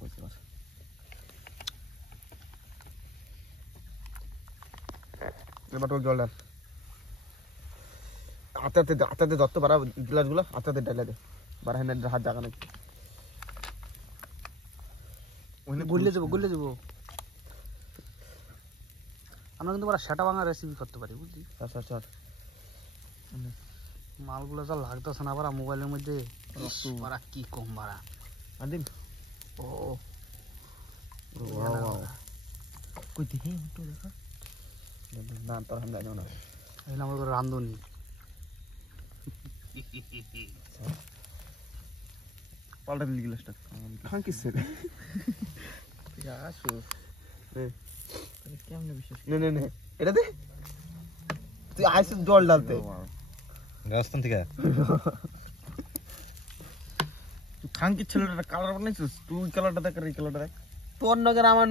করতে পার এবার তোর জল ডাল আতে ধরতে পারা গ্লাসগুলো আতে ডালে দে বারা হেন হাত জায়গা নাকি গুললে দেবো আমরা কিন্তু ওরা সেটা ভাঙা রেসিপি করতে পারি বুঝলি স্যার মালগুলো যা লাগতেছে না বারা মোবাইলের মধ্যে বারা কি কম বারা আদিম ও কই দেখি একটু দেখা না তোর হাম জানো না এই নাম করে রান্ধনি পাল্টা দিলি গ্লাসটা খান কি সেরে আসো কেমনে বিশ্বাস নে এটা দে তুই আইস জল ডালতে রাজস্থান থেকে তুই খান কি ছেলেটা কালার বানাইছিস তুই কালারটা দেখ আর এই কালারটা দেখ তোর নগর আমার